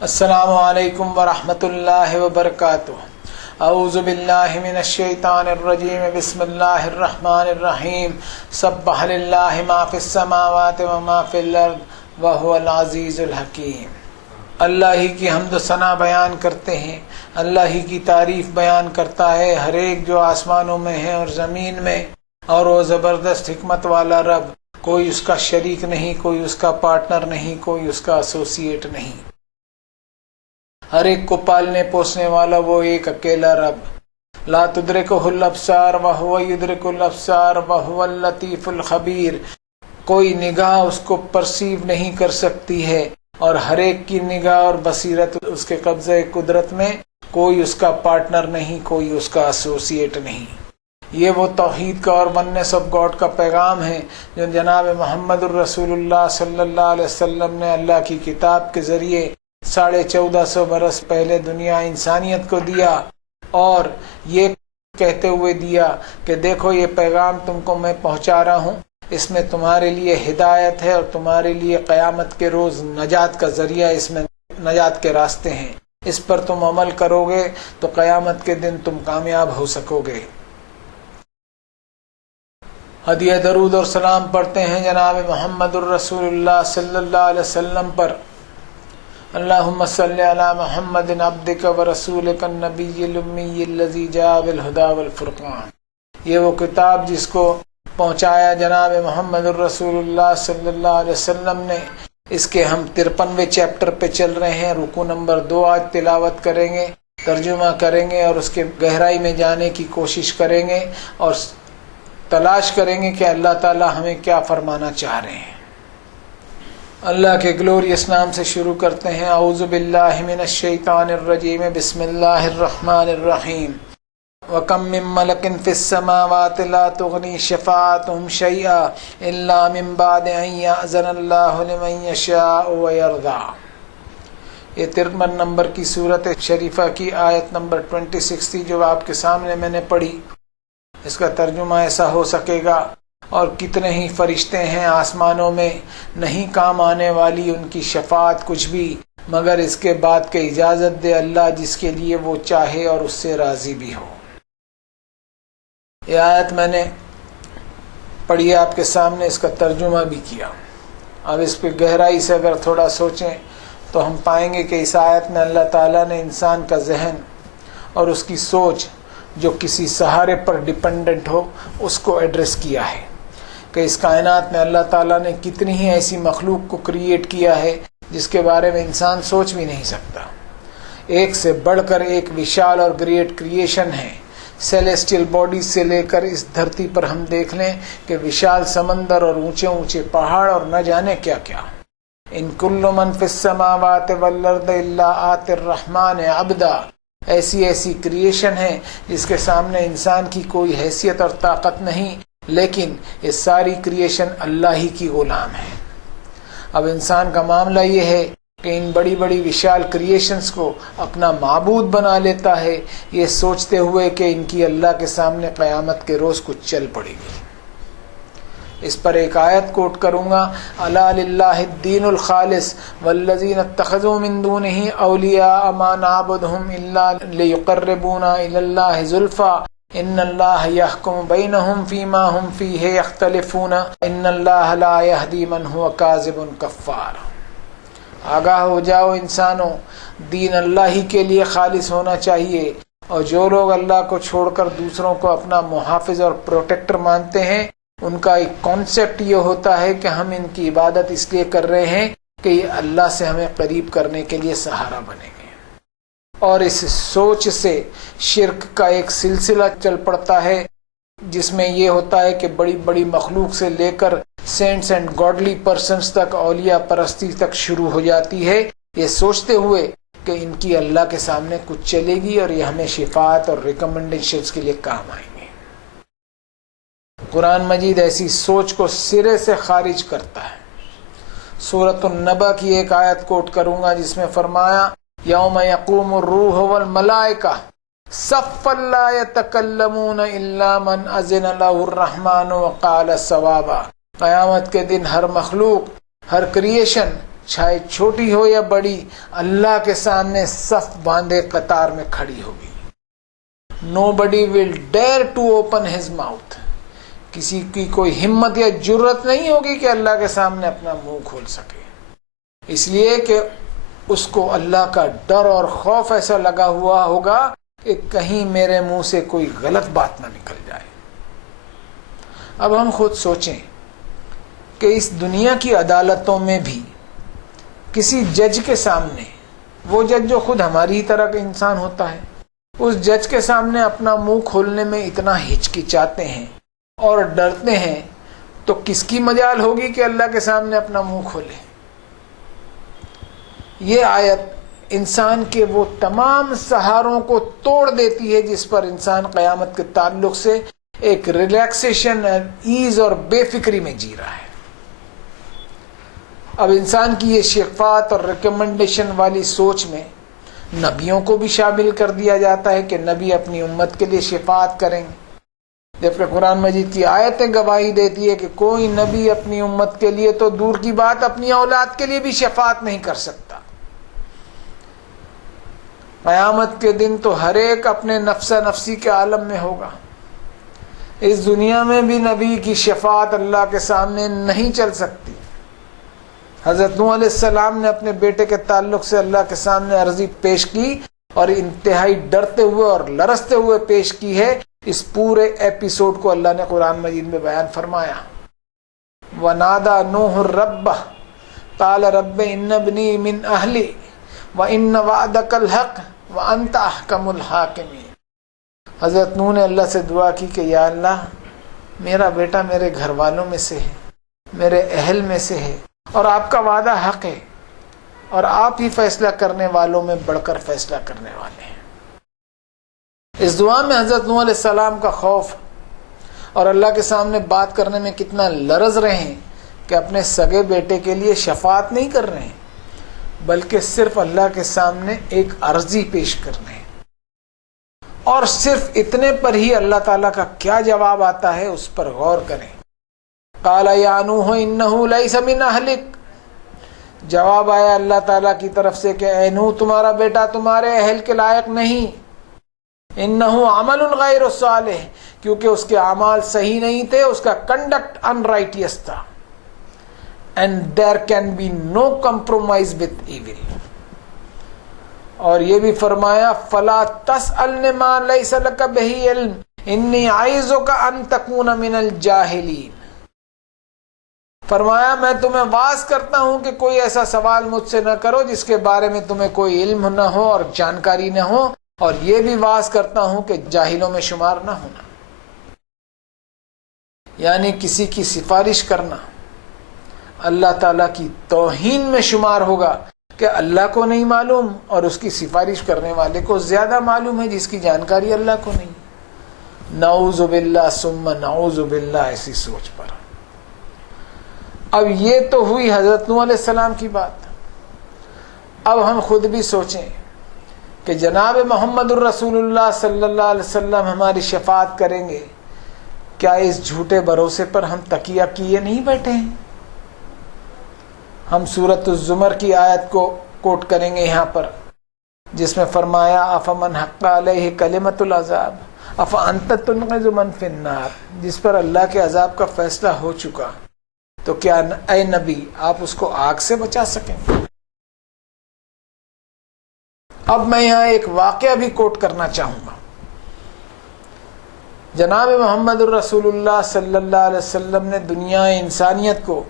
السلام علیکم ورحمۃ اللہ وبرکاتہ۔ اعوذ باللہ من الشیطان الرجیم، بسم اللہ الرحمن الرحیم۔ سبح للہ ما فی السماوات وما فی الارض وہو العزیز الحکیم۔ اللہ ہی کی حمد و ثنا بیان کرتے ہیں، اللہ ہی کی تعریف بیان کرتا ہے ہر ایک جو آسمانوں میں ہے اور زمین میں، اور وہ زبردست حکمت والا رب، کوئی اس کا شریک نہیں، کوئی اس کا پارٹنر نہیں، کوئی اس کا ایسوسیٹ نہیں۔ ہر ایک کو پالنے پوسنے والا وہ ایک اکیلا رب۔ لا تدرکہ الابصار وہو یدرک الابصار وہو اللطیف الخبیر۔ کوئی نگاہ اس کو پرسیو نہیں کر سکتی ہے، اور ہر ایک کی نگاہ اور بصیرت اس کے قبضہ قدرت میں، کوئی اس کا پارٹنر نہیں، کوئی اس کا ایسوسیٹ نہیں۔ یہ وہ توحید کا اور ونس آف گاڈ کا پیغام ہے جو جناب محمد الرسول اللہ صلی اللہ علیہ وسلم نے اللہ کی کتاب کے ذریعے 1450 برس پہلے دنیا انسانیت کو دیا، اور یہ کہتے ہوئے دیا کہ دیکھو یہ پیغام تم کو میں پہنچا رہا ہوں، اس میں تمہارے لیے ہدایت ہے اور تمہارے لیے قیامت کے روز نجات کا ذریعہ، اس میں نجات کے راستے ہیں، اس پر تم عمل کرو گے تو قیامت کے دن تم کامیاب ہو سکو گے۔ ہدیہ درود اور سلام پڑھتے ہیں جناب محمد الرسول اللہ صلی اللہ علیہ وسلم پر۔ اللہم صلی علی محمد عبدک ورسولک النبی الامی الذی جاء بالہدی والفرقان۔ یہ وہ کتاب جس کو پہنچایا جناب محمد الرسول اللہ صلی اللہ علیہ وسلم نے۔ اس کے ہم 53ویں چیپٹر پہ چل رہے ہیں، رکوع نمبر 2 آج تلاوت کریں گے، ترجمہ کریں گے اور اس کے گہرائی میں جانے کی کوشش کریں گے، اور تلاش کریں گے کہ اللہ تعالی ہمیں کیا فرمانا چاہ رہے ہیں۔ اللہ کے گلوریس نام سے شروع کرتے ہیں۔ اعوذ باللہ من الشیطان الرجیم، بسم اللہ الرحمن الرحیم۔ وَكَم مِّن مَّلَكٍ فِي السَّمَاوَاتِ لَا تُغْنِي شَفَاعَتُهُمْ شَيْئًا إِلَّا مِن بَعْدِ أَن يَأْذَنَ اللَّهُ لِمَن يَشَاءُ وَيَرْضَىٰ۔ یہ 53 نمبر کی سورت شریفہ کی آیت نمبر 26 تھی جو آپ کے سامنے میں نے پڑھی۔ اس کا ترجمہ ایسا ہو سکے گا، اور کتنے ہی فرشتے ہیں آسمانوں میں، نہیں کام آنے والی ان کی شفاعت کچھ بھی، مگر اس کے بعد کہ اجازت دے اللہ جس کے لیے وہ چاہے اور اس سے راضی بھی ہو۔ یہ آیت میں نے پڑھی آپ کے سامنے، اس کا ترجمہ بھی کیا۔ اب اس پہ گہرائی سے اگر تھوڑا سوچیں تو ہم پائیں گے کہ اس آیت میں اللہ تعالیٰ نے انسان کا ذہن اور اس کی سوچ جو کسی سہارے پر ڈیپینڈنٹ ہو اس کو ایڈریس کیا ہے، کہ اس کائنات میں اللہ تعالیٰ نے کتنی ہی ایسی مخلوق کو کریٹ کیا ہے جس کے بارے میں انسان سوچ بھی نہیں سکتا۔ ایک سے بڑھ کر ایک وشال اور گریٹ کریشن ہے۔ سیلیسٹیل باڈی سے لے کر اس دھرتی پر ہم دیکھ لیں کہ وشال سمندر اور اونچے اونچے پہاڑ اور نہ جانے کیا کیا۔ ان کل من فی السماوات والارض الا آتی الرحمن عبدا۔ ایسی ایسی کریشن ہے جس کے سامنے انسان کی کوئی حیثیت اور طاقت نہیں، لیکن یہ ساری کریشن اللہ ہی کی غلام ہے۔ اب انسان کا معاملہ یہ ہے کہ ان بڑی بڑی وشال کریشنز کو اپنا معبود بنا لیتا ہے، یہ سوچتے ہوئے کہ ان کی اللہ کے سامنے قیامت کے روز کچھ چل پڑے گی۔ اس پر ایک آیت کوٹ کروں گا، الا للہ الدین الخالص والذین اتخذوا من دونہ اولیاء ما نعبدہم الا لیقربونا الی اللہ زلفی ان اللہ یحکم بینہم فیما ہم فیہ یختلفون ان اللہ لا یہدی من هو کاذب کفار۔ آگاہ ہو جاؤ انسانوں، دین اللہ ہی کے لیے خالص ہونا چاہیے، اور جو لوگ اللہ کو چھوڑ کر دوسروں کو اپنا محافظ اور پروٹیکٹر مانتے ہیں، ان کا ایک کانسیپٹ یہ ہوتا ہے کہ ہم ان کی عبادت اس لیے کر رہے ہیں کہ یہ اللہ سے ہمیں قریب کرنے کے لیے سہارا بنیں گے، اور اس سوچ سے شرک کا ایک سلسلہ چل پڑتا ہے جس میں یہ ہوتا ہے کہ بڑی بڑی مخلوق سے لے کر سینٹس اینڈ گاڈلی پرسنز تک، اولیاء پرستی تک شروع ہو جاتی ہے، یہ سوچتے ہوئے کہ ان کی اللہ کے سامنے کچھ چلے گی اور یہ ہمیں شفاعت اور ریکمنڈیشنز کے لیے کام آئیں گے۔ قرآن مجید ایسی سوچ کو سرے سے خارج کرتا ہے۔ سورۃ النبأ کی ایک آیت کوٹ کروں گا جس میں فرمایا، یوم یقوم الروح والملائکہ صفا لا یتکلمون الا من اذن له الرحمن وقال صوابا۔ قیامت کے دن ہر مخلوق، ہر کریشن چاہے چھوٹی ہو یا بڑی، اللہ کے سامنے صف باندھے قطار میں کھڑی ہوگی. Nobody will dare to open his mouth. کسی کی کوئی ہمت یا جرت نہیں ہوگی کہ اللہ کے سامنے اپنا منہ کھول سکے، اس لیے کہ اس کو اللہ کا ڈر اور خوف ایسا لگا ہوا ہوگا کہ کہیں میرے منہ سے کوئی غلط بات نہ نکل جائے. اب ہم خود سوچیں کہ اس دنیا کی عدالتوں میں بھی کسی جج کے سامنے، وہ جج جو خود ہماری طرح کا انسان ہوتا ہے، اس جج کے سامنے اپنا منہ کھولنے میں اتنا ہچکچاتے ہیں اور ڈرتے ہیں، تو کس کی مجال ہوگی کہ اللہ کے سامنے اپنا منہ کھولے. یہ آیت انسان کے وہ تمام سہاروں کو توڑ دیتی ہے جس پر انسان قیامت کے تعلق سے ایک ریلیکسیشن، ایز اور بے فکری میں جی رہا ہے. اب انسان کی یہ شفاعت اور ریکمنڈیشن والی سوچ میں نبیوں کو بھی شامل کر دیا جاتا ہے کہ نبی اپنی امت کے لیے شفاعت کریں گے، جبکہ قرآن مجید کی آیتیں گواہی دیتی ہے کہ کوئی نبی اپنی امت کے لیے تو دور کی بات اپنی اولاد کے لیے بھی شفاعت نہیں کر سکتا. قیامت کے دن تو ہر ایک اپنے نفسا نفسی کے عالم میں ہوگا. اس دنیا میں بھی نبی کی شفاعت اللہ کے سامنے نہیں چل سکتی. حضرت نوح علیہ السلام نے اپنے بیٹے کے تعلق سے اللہ کے سامنے عرضی پیش کی اور انتہائی ڈرتے ہوئے اور لرزتے ہوئے پیش کی ہے. اس پورے ایپیسوڈ کو اللہ نے قرآن مجید میں بیان فرمایا. وَنَادَى نُوحٌ رَبَّهُ قَالَ رَبِّ إِنَّ ابْنِي مِنْ أَهْلِي وَإِنَّ وَعْدَكَ الْحَقُّ وَأَنْتَ أَحْكَمُ الْحَاكِمِينَ. حضرت نوح نے اللہ سے دعا کی کہ یا اللہ، میرا بیٹا میرے گھر والوں میں سے ہے، میرے اہل میں سے ہے، اور آپ کا وعدہ حق ہے، اور آپ ہی فیصلہ کرنے والوں میں بڑھ کر فیصلہ کرنے والے ہیں. اس دعا میں حضرت نوح علیہ السلام کا خوف اور اللہ کے سامنے بات کرنے میں کتنا لرز رہے ہیں کہ اپنے سگے بیٹے کے لیے شفاعت نہیں کر رہے ہیں، بلکہ صرف اللہ کے سامنے ایک عرضی پیش کر رہے ہیں. اور صرف اتنے پر ہی اللہ تعالیٰ کا کیا جواب آتا ہے اس پر غور کریں. قال یا نوح انہ لیس من اہلک. جواب آیا اللہ تعالیٰ کی طرف سے کہ اے نوح، تمہارا بیٹا تمہارے اہل کے لائق نہیں. انہ عمل غیر صالح، کیونکہ اس کے اعمال صحیح نہیں تھے، اس کا کنڈکٹ ان رائٹیس تھا. And there can be no compromise with evil. اور یہ بھی فرمایا فلا تسألن ما لیس لک بہ علم انی اعظک ان تکون من الجاہلین. فرمایا میں تمہیں واعظ کرتا ہوں کہ کوئی ایسا سوال مجھ سے نہ کرو جس کے بارے میں تمہیں کوئی علم نہ ہو اور جانکاری نہ ہو، اور یہ بھی واعظ کرتا ہوں کہ جاہلوں میں شمار نہ ہونا. یعنی کسی کی سفارش کرنا اللہ تعالیٰ کی توہین میں شمار ہوگا کہ اللہ کو نہیں معلوم اور اس کی سفارش کرنے والے کو زیادہ معلوم ہے جس کی جانکاری اللہ کو نہیں. نعوذ باللہ ثم نعوذ باللہ ایسی سوچ پر. اب یہ تو ہوئی حضرت نوح علیہ السلام کی بات. اب ہم خود بھی سوچیں کہ جناب محمد الرسول اللہ صلی اللہ علیہ وسلم ہماری شفاعت کریں گے. کیا اس جھوٹے بھروسے پر ہم تکیہ کیے نہیں بیٹھے ہیں؟ ہم سورۃ الزمر کی آیت کو کوٹ کریں گے یہاں پر، جس میں فرمایا افمن حق علیہ کلمۃ العذاب افانت تنقذ من فی النار. جس پر اللہ کے عذاب کا فیصلہ ہو چکا، تو کیا اے نبی آپ اس کو آگ سے بچا سکیں گے؟ اب میں یہاں ایک واقعہ بھی کوٹ کرنا چاہوں گا. جناب محمد الرسول اللہ صلی اللہ علیہ وسلم نے دنیا انسانیت کو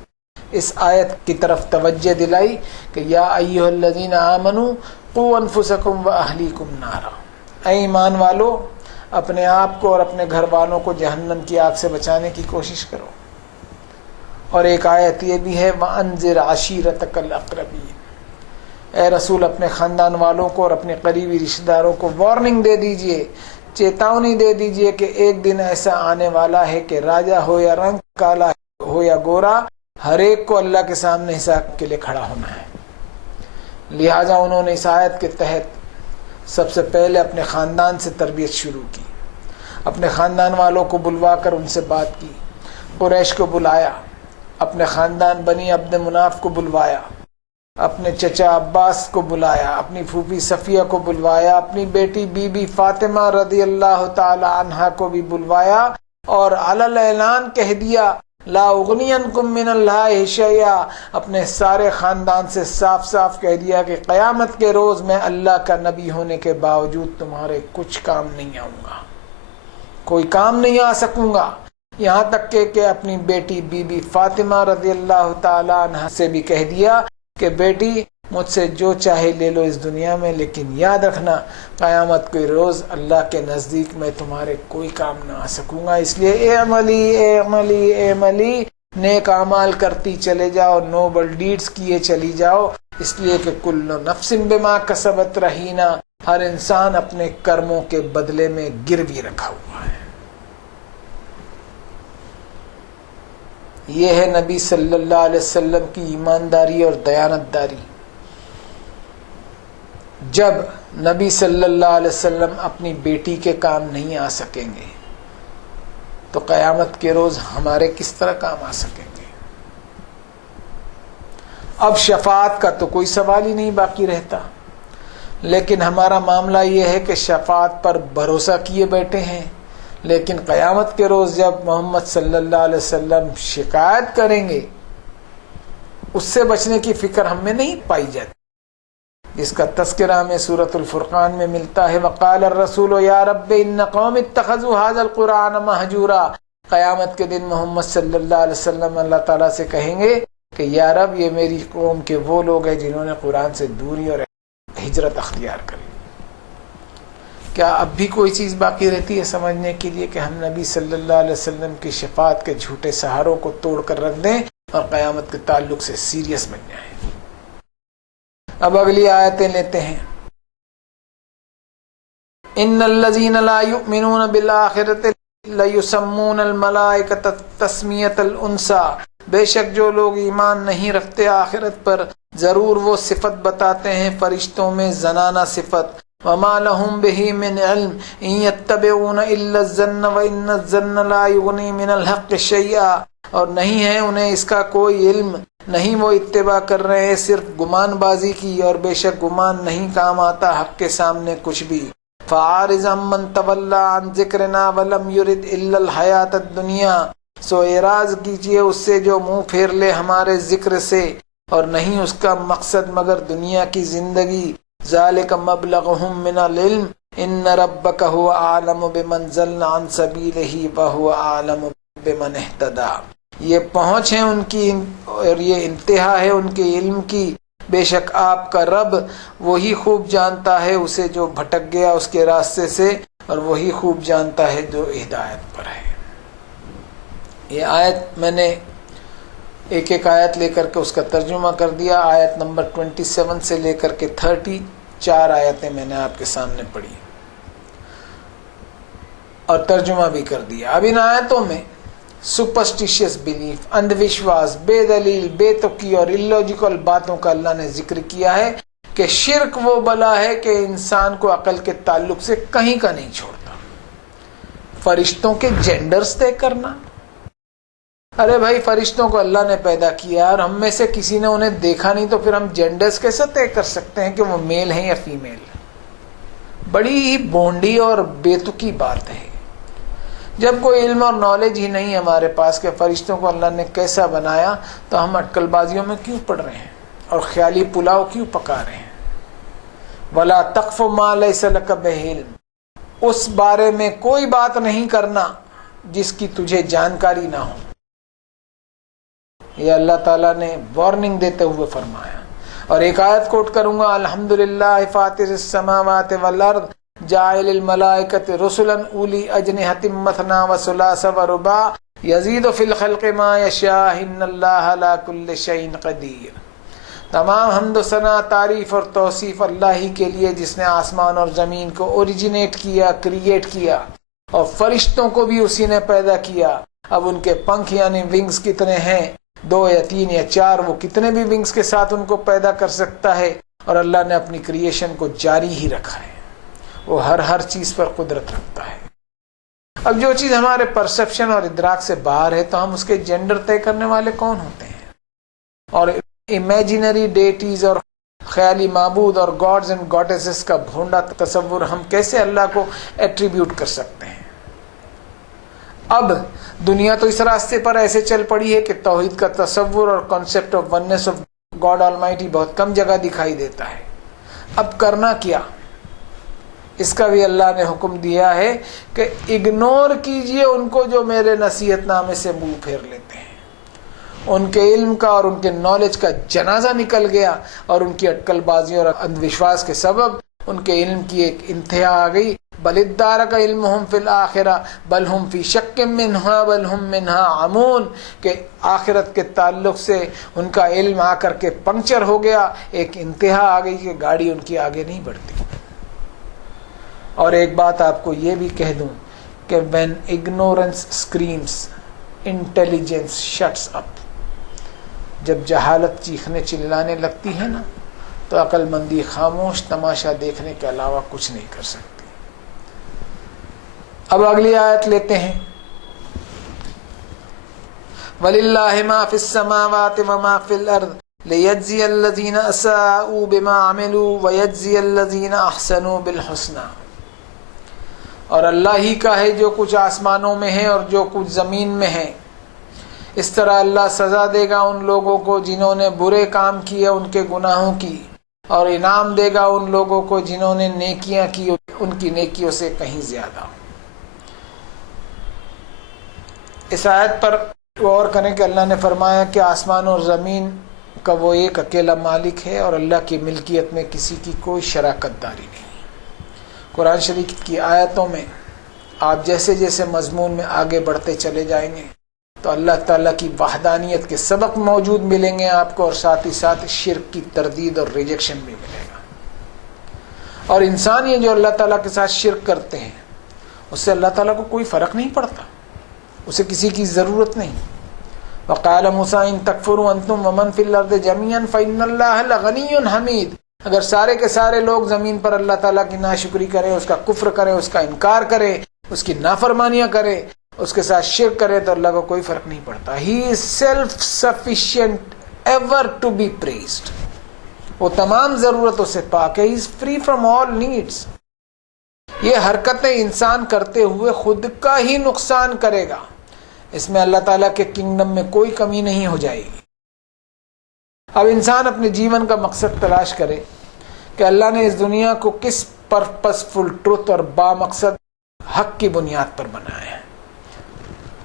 اس آیت کی طرف توجہ دلائی کہ یا ایھا الذین آمنوا قوا انفسکم واہلیکم نارا. اے ایمان والو، اپنے آپ کو اور اپنے گھر والوں کو جہنم کی آگ سے بچانے کی کوشش کرو. اور ایک آیت یہ بھی ہے وَأَنذِرْ عَشِيرَتَكَ الْأَقْرَبِينَ. اے رسول اپنے خاندان والوں کو اور اپنے قریبی رشتہ داروں کو وارننگ دے دیجئے، چیتاونی دے دیجئے کہ ایک دن ایسا آنے والا ہے کہ راجہ ہو یا رنگ کالا ہو یا گورا، ہر ایک کو اللہ کے سامنے حساب کے لیے کھڑا ہونا ہے. لہٰذا انہوں نے اس آیت کے تحت سب سے پہلے اپنے خاندان سے تربیت شروع کی. اپنے خاندان والوں کو بلوا کر ان سے بات کی. قریش کو بلایا، اپنے خاندان بنی عبد مناف کو بلوایا، اپنے چچا عباس کو بلایا، اپنی پھوپھی صفیہ کو بلوایا، اپنی بیٹی بی بی فاطمہ رضی اللہ تعالی عنہا کو بھی بلوایا اور علی الاعلان کہہ دیا لا اغنی عنکم من اللہ شیئا، اپنے سارے خاندان سے صاف صاف کہہ دیا کہ قیامت کے روز میں اللہ کا نبی ہونے کے باوجود تمہارے کچھ کام نہیں آؤں گا، کوئی کام نہیں آ سکوں گا۔ یہاں تک کہ اپنی بیٹی بی بی فاطمہ رضی اللہ تعالی عنہا سے بھی کہہ دیا کہ بیٹی مجھ سے جو چاہے لے لو اس دنیا میں، لیکن یاد رکھنا قیامت کے روز اللہ کے نزدیک میں تمہارے کوئی کام نہ آ سکوں گا، اس لیے اے عملی اے عملی اے عملی، نیک اعمال کرتی چلے جاؤ، نوبل ڈیڈز کیے چلی جاؤ، اس لیے کہ کل نفس بما کسبت رہینہ، ہر انسان اپنے کرموں کے بدلے میں گروی رکھا ہوا ہے۔ یہ ہے نبی صلی اللہ علیہ وسلم کی ایمانداری اور دیانتداری۔ جب نبی صلی اللہ علیہ وسلم اپنی بیٹی کے کام نہیں آ سکیں گے تو قیامت کے روز ہمارے کس طرح کام آ سکیں گے؟ اب شفاعت کا تو کوئی سوال ہی نہیں باقی رہتا، لیکن ہمارا معاملہ یہ ہے کہ شفاعت پر بھروسہ کیے بیٹھے ہیں، لیکن قیامت کے روز جب محمد صلی اللہ علیہ وسلم شکایت کریں گے اس سے بچنے کی فکر ہم میں نہیں پائی جاتی، جس کا تذکرہ ہمیں سورۃ الفرقان میں ملتا ہے وقال الرسول یا رب ان قوم اتخذوا هذا القرآن مہجورا۔ قیامت کے دن محمد صلی اللہ علیہ وسلم اللہ تعالیٰ سے کہیں گے کہ یا رب یہ میری قوم کے وہ لوگ ہیں جنہوں نے قرآن سے دوری اور ہجرت اختیار کری۔ کیا اب بھی کوئی چیز باقی رہتی ہے سمجھنے کے لیے کہ ہم نبی صلی اللہ علیہ وسلم کی شفاعت کے جھوٹے سہاروں کو توڑ کر رکھ دیں اور قیامت کے تعلق سے سیریس بن جائیں؟ اب اگلی آیتیں لیتے ہیں۔ ان الذین لا یؤمنون بالآخرۃ لیسمون الملائکۃ تسمیۃ الانثی، بے شک جو لوگ ایمان نہیں رکھتے آخرت پر ضرور وہ صفت بتاتے ہیں فرشتوں میں زنانہ صفت۔ وما لهم به من علم ان يتبعون الا الظن وان الظن لا يغني من الحق شيئا، اور نہیں ہے انہیں اس کا کوئی علم، نہیں وہ اتباع کر رہے ہیں صرف گمان بازی کی، اور بے شک گمان نہیں کام آتا حق کے سامنے کچھ بھی۔ فعارض عمن تولى عن ذکرنا ولم يرد الا الحیاۃ الدنیا، سو اعراض کیجیے اس سے جو منہ پھیر لے ہمارے ذکر سے اور نہیں اس کا مقصد مگر دنیا کی زندگی۔ ذالک مبلغهم من العلم ان ربک هو اعلم بمن ضل عن سبیلہ وهو اعلم بمن اہتدی، یہ پہنچ ہے ان کی اور یہ انتہا ہے ان کے علم کی، بے شک آپ کا رب وہی خوب جانتا ہے اسے جو بھٹک گیا اس کے راستے سے، اور وہی خوب جانتا ہے جو ہدایت پر ہے۔ یہ آیت میں نے ایک ایک آیت لے کر کے اس کا ترجمہ کر دیا، آیت نمبر 27 سے لے کر کے 34 آیتیں میں نے آپ کے سامنے پڑھی اور ترجمہ بھی کر دیا۔ اب ان آیتوں میں سپرسٹیشیس بلیف، اندھ وشواس، بے دلیل، بے تکی اور الوجیکل باتوں کا اللہ نے ذکر کیا ہے کہ شرک وہ بلا ہے کہ انسان کو عقل کے تعلق سے کہیں کا نہیں چھوڑتا۔ فرشتوں کے جینڈرز طے کرنا، ارے بھائی فرشتوں کو اللہ نے پیدا کیا اور ہم میں سے کسی نے انہیں دیکھا نہیں تو پھر ہم جینڈرز کیسے طے کر سکتے ہیں کہ وہ میل ہیں یا فیمیل؟ بڑی ہی بونڈی اور بےتکی بات ہے۔ جب کوئی علم اور نالج ہی نہیں ہمارے پاس کہ فرشتوں کو اللہ نے کیسا بنایا، تو ہم اٹکل بازیوں میں کیوں پڑ رہے ہیں اور خیالی پلاؤ کیوں پکا رہے ہیں؟ وَلَا تَقْفُ مَا لَيْسَ لَكَ بِهِ عِلْمٌ، اس بارے میں کوئی بات نہیں کرنا جس کی تجھے جانکاری نہ ہو۔ یہ اللہ تعالیٰ نے وارننگ دیتے ہوئے فرمایا۔ اور ایک آیت کوٹ کروں گا، الحمدللہ فاطر السماوات والارض جاعل الملائکۃ رسلا اولی اجنحۃ مثنی وثلاث ورباع یزید فی الخلق ما یشاء ان اللہ علی کل شیء قدیر۔ تمام حمد و ثنا، تعریف اور توصیف اللہ ہی کے لیے جس نے آسمان اور زمین کو اوریجنیٹ کیا، کریٹ کیا، اور فرشتوں کو بھی اسی نے پیدا کیا۔ اب ان کے پنکھ یعنی ونگز کتنے ہیں، 2 یا 3 یا 4، وہ کتنے بھی ونگز کے ساتھ ان کو پیدا کر سکتا ہے، اور اللہ نے اپنی کریشن کو جاری ہی رکھا ہے، وہ ہر چیز پر قدرت رکھتا ہے۔ اب جو چیز ہمارے پرسپشن اور ادراک سے باہر ہے تو ہم اس کے جینڈر طے کرنے والے کون ہوتے ہیں؟ اور امیجنری ڈیٹیز اور خیالی معبود اور گاڈز اینڈ گاڈیسز کا بھونڈا تصور ہم کیسے اللہ کو ایٹریبیوٹ کر سکتے ہیں؟ اب دنیا تو اس راستے پر ایسے چل پڑی ہے کہ توحید کا تصور اور concept of oneness of God Almighty بہت کم جگہ دکھائی دیتا ہے. اب کرنا کیا؟ اس کا بھی اللہ نے حکم دیا ہے کہ اگنور کیجئے ان کو جو میرے نصیحت نامے سے منہ پھیر لیتے ہیں. ان کے علم کا اور ان کے نالج کا جنازہ نکل گیا اور ان کی اٹکل بازیوں اور اندھ وشواس کے سبب ان کے علم کی ایک انتہا آ گئی. بل ادارک علمہم فی الآخرہ بل ہم فی شک منہا بل ہم منہا عمون، کہ آخرت کے تعلق سے ان کا علم آ کر کے پنکچر ہو گیا، ایک انتہا آ گئی کہ گاڑی ان کی آگے نہیں بڑھتی. اور ایک بات آپ کو یہ بھی کہہ دوں کہ when ignorance screams intelligence shuts up، جب جہالت چیخنے چلانے لگتی ہے نا تو عقل مندی خاموش تماشا دیکھنے کے علاوہ کچھ نہیں کر سکتی. اب اگلی آیت لیتے ہیں. وَلِلَّهِ مَا فِي السَّمَاوَاتِ وَمَا فِي الْأَرْضِ لِيَجْزِيَ الَّذِينَ أَسَاءُوا بِمَا عَمِلُوا وَيَجْزِيَ الَّذِينَ أَحْسَنُوا بِالْحُسْنَى. اور اللہ ہی کا ہے جو کچھ آسمانوں میں ہے اور جو کچھ زمین میں ہے. اس طرح اللہ سزا دے گا ان لوگوں کو جنہوں نے برے کام کیے ان کے گناہوں کی، اور انعام دے گا ان لوگوں کو جنہوں نے نیکیاں کی ان کی نیکیوں سے کہیں زیادہ. اس آیت پر غور کریں کہ اللہ نے فرمایا کہ آسمان اور زمین کا وہ ایک اکیلا مالک ہے اور اللہ کی ملکیت میں کسی کی کوئی شراکت داری نہیں. قرآن شریف کی آیتوں میں آپ جیسے جیسے مضمون میں آگے بڑھتے چلے جائیں گے تو اللہ تعالیٰ کی وحدانیت کے سبق موجود ملیں گے آپ کو، اور ساتھ ہی ساتھ شرک کی تردید اور ریجیکشن بھی ملے گا. اور انسان یہ جو اللہ تعالیٰ کے ساتھ شرک کرتے ہیں اس سے اللہ تعالیٰ کو کوئی فرق نہیں پڑتا، اسے کسی کی ضرورت نہیں. وقال موسیٰ ان تکفروا انتم ومن فی الارض جميعا فإن اللہ لغنی حمید. اگر سارے کے سارے لوگ زمین پر اللہ تعالیٰ کی ناشکری کریں، اس کا کفر کریں، اس کا انکار کریں، اس کی نافرمانیاں کریں، اس کے ساتھ شرک کرے تو اللہ کو کوئی فرق نہیں پڑتا. He is self sufficient ever to be praised. وہ تمام ضرورتوں سے پاک ہے. He is free from all needs. یہ حرکتیں انسان کرتے ہوئے خود کا ہی نقصان کرے گا، اس میں اللہ تعالیٰ کے کنگڈم میں کوئی کمی نہیں ہو جائے گی. اب انسان اپنے جیون کا مقصد تلاش کرے کہ اللہ نے اس دنیا کو کس پرپس فل ٹروتھ اور با مقصد حق کی بنیاد پر بنایا ہے.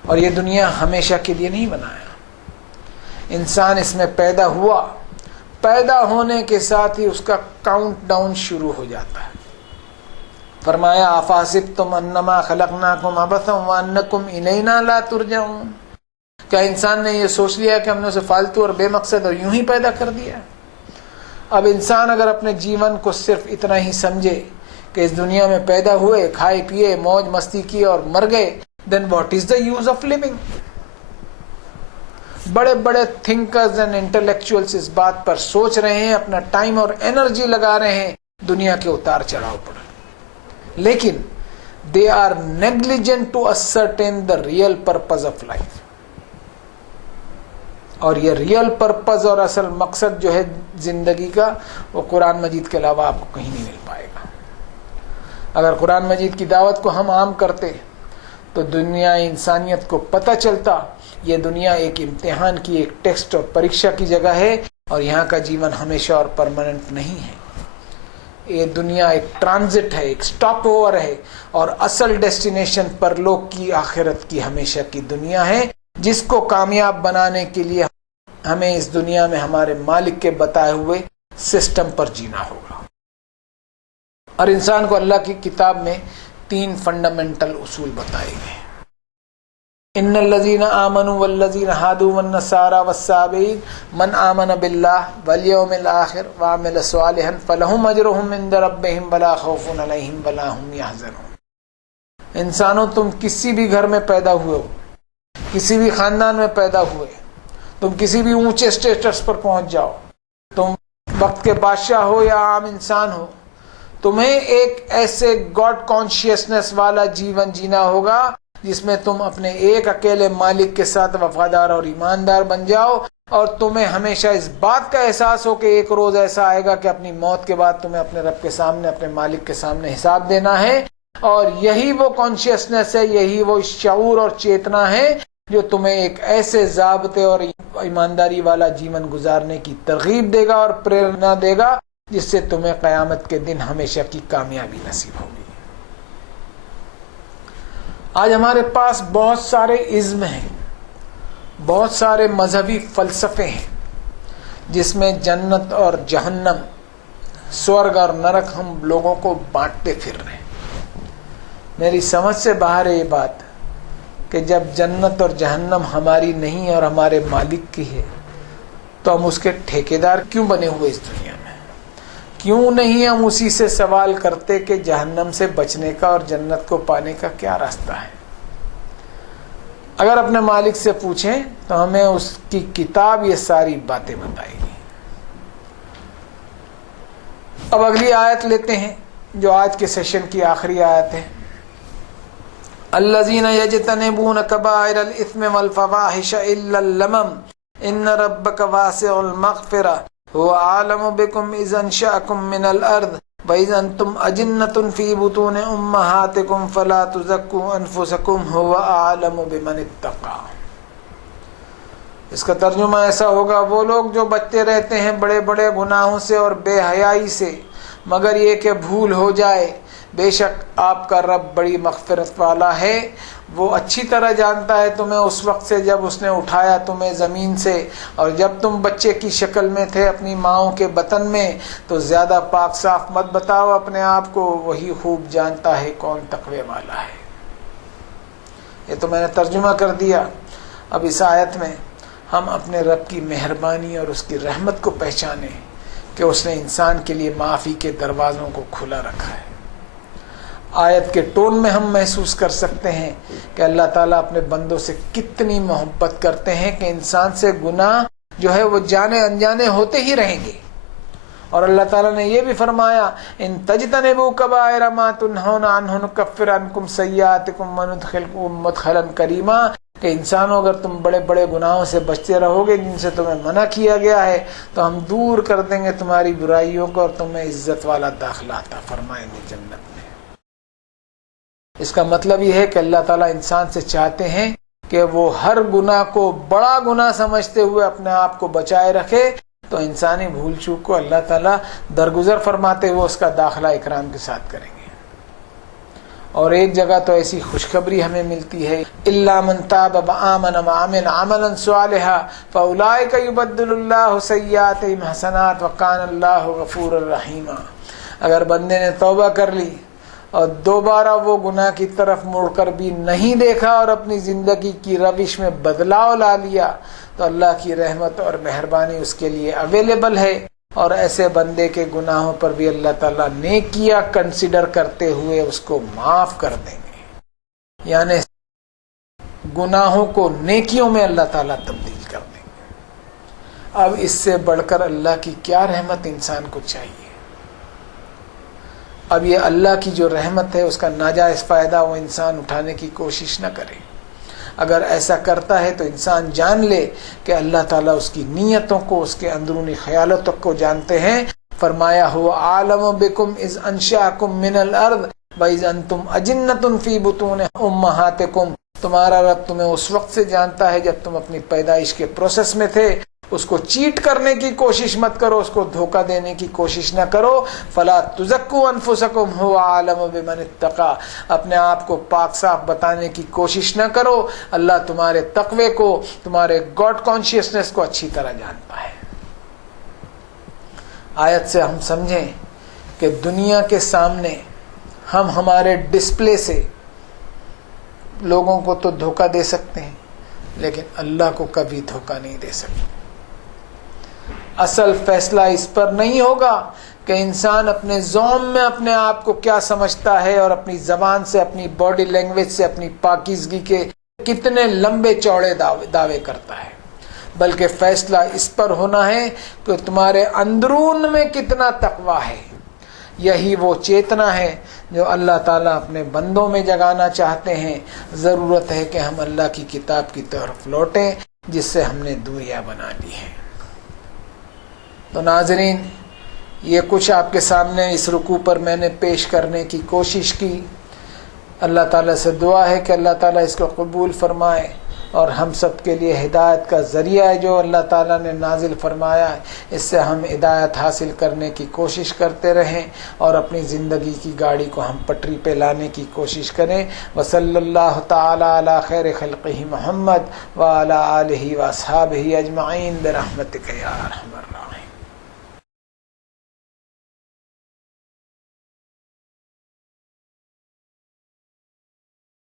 اور یہ دنیا ہمیشہ کے لیے نہیں بنایا. انسان اس میں پیدا ہوا، پیدا ہونے کے ساتھ ہی اس کا کاؤنٹ ڈاؤن شروع ہو جاتا ہے. فرمایا افحسبتم انما خلقناکم عبثا وانکم الینا لا ترجعون. کیا انسان نے یہ سوچ لیا کہ ہم نے اسے فالتو اور بے مقصد اور یوں ہی پیدا کر دیا؟ اب انسان اگر اپنے جیون کو صرف اتنا ہی سمجھے کہ اس دنیا میں پیدا ہوئے، کھائے پیے، موج مستی کی اور مر گئے، then what is the use of living؟ بڑے بڑے تھنکرز اینڈ انٹلیکچوئلس اس بات پر سوچ رہے ہیں، اپنا ٹائم اور انرجی لگا رہے ہیں دنیا کے اتار چڑھاؤ پر، لیکن they are negligent to ascertain the real purpose of life. اور یہ ریئل پرپز اور اصل مقصد جو ہے زندگی کا، وہ قرآن مجید کے علاوہ آپ کو کہیں نہیں مل پائے گا. اگر قرآن مجید کی دعوت کو ہم عام کرتے تو دنیا انسانیت کو پتہ چلتا یہ دنیا ایک امتحان کی، ایک ٹیسٹ اور پریکشا کی جگہ ہے، اور یہاں کا جیون ہمیشہ اور پرماننٹ نہیں ہے. یہ دنیا ایک ٹرانزٹ ہے، ایک سٹاپ اوور ہے، اور اصل ڈیسٹینیشن پرلوک کی آخرت کی ہمیشہ کی دنیا ہے، جس کو کامیاب بنانے کے لیے ہمیں اس دنیا میں ہمارے مالک کے بتائے ہوئے سسٹم پر جینا ہوگا. اور انسان کو اللہ کی کتاب میں 3 فنڈامنٹل اصول بتائے گئے. ان الذين آمنوا والذين هادوا والنصارى والصابئين من آمن بالله واليوم الآخر وعمل صالحا فلهم اجرهم عند ربهم ولا خوف عليهم ولا هم يحزنون. انسانوں، تم کسی بھی گھر میں پیدا ہوئے ہو، کسی بھی خاندان میں پیدا ہوئے، تم کسی بھی اونچے اسٹیٹس پر پہنچ جاؤ، تم وقت کے بادشاہ ہو یا عام انسان ہو، تمہیں ایک ایسے گاڈ کانشیسنس والا جیون جینا ہوگا جس میں تم اپنے ایک اکیلے مالک کے ساتھ وفادار اور ایماندار بن جاؤ، اور تمہیں ہمیشہ اس بات کا احساس ہو کہ ایک روز ایسا آئے گا کہ اپنی موت کے بعد تمہیں اپنے رب کے سامنے، اپنے مالک کے سامنے حساب دینا ہے. اور یہی وہ کانشیسنیس ہے، یہی وہ شعور اور چیتنا ہے جو تمہیں ایک ایسے ضابطے اور ایمانداری والا جیون گزارنے کی ترغیب دے گا اور پریرنا دے گا جس سے تمہیں قیامت کے دن ہمیشہ کی کامیابی نصیب ہوگی. آج ہمارے پاس بہت سارے ازم ہیں، بہت سارے مذہبی فلسفے ہیں جس میں جنت اور جہنم، سورگ اور نرک ہم لوگوں کو بانٹتے پھر رہے ہیں. میری سمجھ سے باہر ہے یہ بات کہ جب جنت اور جہنم ہماری نہیں اور ہمارے مالک کی ہے تو ہم اس کے ٹھیکیدار کیوں بنے ہوئے اس دنیا میں؟ کیوں نہیں ہم اسی سے سوال کرتے کہ جہنم سے بچنے کا اور جنت کو پانے کا کیا راستہ ہے؟ اگر اپنے مالک سے پوچھیں تو ہمیں اس کی کتاب یہ ساری باتیں بتائے گی. اب اگلی آیت لیتے ہیں جو آج کے سیشن کی آخری آیت ہے. الذین یجتنبون کبائر الاثم والفواحش الا اللمم ان ربک واسع المغفرہ هو عالم بكم اذ انشأکم من الارض وَإِذْ أَنْتُمْ أَجِنَّةٌ فِي بُطُونِ أُمَّهَاتِكُمْ فَلَا تُزَكُّوا أَنفُسَكُمْ هُوَ أَعْلَمُ بِمَنِ اتَّقَىٰ. اس کا ترجمہ ایسا ہوگا، وہ لوگ جو بچتے رہتے ہیں بڑے بڑے گناہوں سے اور بے حیائی سے مگر یہ کہ بھول ہو جائے، بے شک آپ کا رب بڑی مغفرت والا ہے. وہ اچھی طرح جانتا ہے تمہیں اس وقت سے جب اس نے اٹھایا تمہیں زمین سے، اور جب تم بچے کی شکل میں تھے اپنی ماؤں کے بطن میں. تو زیادہ پاک صاف مت بتاؤ اپنے آپ کو، وہی خوب جانتا ہے کون تقوی والا ہے. یہ تو میں نے ترجمہ کر دیا. اب اس آیت میں ہم اپنے رب کی مہربانی اور اس کی رحمت کو پہچانیں کہ اس نے انسان کے لیے معافی کے دروازوں کو کھلا رکھا ہے. آیت کے ٹون میں ہم محسوس کر سکتے ہیں کہ اللہ تعالیٰ اپنے بندوں سے کتنی محبت کرتے ہیں کہ انسان سے گناہ جو ہے وہ جانے انجانے ہوتے ہی رہیں گے. اور اللہ تعالیٰ نے یہ بھی فرمایا ان تجتنبوا کبائر ما تنہون عنہ نکفر عنکم سیئاتکم وندخلکم مدخلا کریما، کہ انسانوں اگر تم بڑے بڑے گناہوں سے بچتے رہو گے جن سے تمہیں منع کیا گیا ہے تو ہم دور کر دیں گے تمہاری برائیوں کو اور تمہیں عزت والا داخلہ عطا فرمائیں گے جنت میں. اس کا مطلب یہ ہے کہ اللہ تعالیٰ انسان سے چاہتے ہیں کہ وہ ہر گناہ کو بڑا گناہ سمجھتے ہوئے اپنے آپ کو بچائے رکھے. تو انسانی بھول چوک کو اللہ تعالیٰ درگزر فرماتے ہوئے اس کا داخلہ اکرام کے ساتھ کریں گے. اور ایک جگہ تو ایسی خوشخبری ہمیں ملتی ہے الا من تاب وآمن وعمل عملا صالحا فاولئک یبدل اللہ سیئاتہم حسنات وکان اللہ غفورا رحیما. اگر بندے نے توبہ کر لی اور دوبارہ وہ گناہ کی طرف مڑ کر بھی نہیں دیکھا اور اپنی زندگی کی روش میں بدلاؤ لا لیا تو اللہ کی رحمت اور مہربانی اس کے لیے اویلیبل ہے. اور ایسے بندے کے گناہوں پر بھی اللہ تعالیٰ نیکیاں کنسیڈر کرتے ہوئے اس کو معاف کر دیں گے. یعنی گناہوں کو نیکیوں میں اللہ تعالیٰ تبدیل کر دیں گے. اب اس سے بڑھ کر اللہ کی کیا رحمت انسان کو چاہیے؟ اب یہ اللہ کی جو رحمت ہے اس کا ناجائز فائدہ وہ انسان اٹھانے کی کوشش نہ کرے. اگر ایسا کرتا ہے تو انسان جان لے کہ اللہ تعالیٰ اس کی نیتوں کو، اس کے اندرونی خیالاتوں کو جانتے ہیں. فرمایا هو عالم بكم اذ انشأکم من الارض واذ انتم اجنۃ فی بطون امہاتکم. تمہارا رب تمہیں اس وقت سے جانتا ہے جب تم اپنی پیدائش کے پروسیس میں تھے. اس کو چیٹ کرنے کی کوشش مت کرو، اس کو دھوکہ دینے کی کوشش نہ کرو. فلا تزکوا انفسکم هو عالم بمن اتقى. اپنے آپ کو پاک صاف بتانے کی کوشش نہ کرو. اللہ تمہارے تقوی کو، تمہارے گاڈ کانشیسنس کو اچھی طرح جانتا ہے. آیت سے ہم سمجھیں کہ دنیا کے سامنے ہم ہمارے ڈسپلے سے لوگوں کو تو دھوکہ دے سکتے ہیں لیکن اللہ کو کبھی دھوکہ نہیں دے سکتے. اصل فیصلہ اس پر نہیں ہوگا کہ انسان اپنے ذوم میں اپنے آپ کو کیا سمجھتا ہے اور اپنی زبان سے، اپنی باڈی لینگویج سے اپنی پاکیزگی کے کتنے لمبے چوڑے دعوے کرتا ہے، بلکہ فیصلہ اس پر ہونا ہے کہ تمہارے اندرون میں کتنا تقویٰ ہے. یہی وہ چیتنا ہے جو اللہ تعالیٰ اپنے بندوں میں جگانا چاہتے ہیں. ضرورت ہے کہ ہم اللہ کی کتاب کی طرف لوٹیں. جس سے ہم نے دوریاں بنا لی ہیں۔ تو ناظرین، یہ کچھ آپ کے سامنے اس رکوع پر میں نے پیش کرنے کی کوشش کی۔ اللہ تعالیٰ سے دعا ہے کہ اللہ تعالیٰ اس کو قبول فرمائے اور ہم سب کے لیے ہدایت کا ذریعہ ہے جو اللہ تعالیٰ نے نازل فرمایا ہے، اس سے ہم ہدایت حاصل کرنے کی کوشش کرتے رہیں اور اپنی زندگی کی گاڑی کو ہم پٹری پہ لانے کی کوشش کریں۔ وصلی اللہ تعالی علی خیر خلقہ محمد وعلی آلہ واصحابہ اجمعین برحمتک یا ارحم الراحمین۔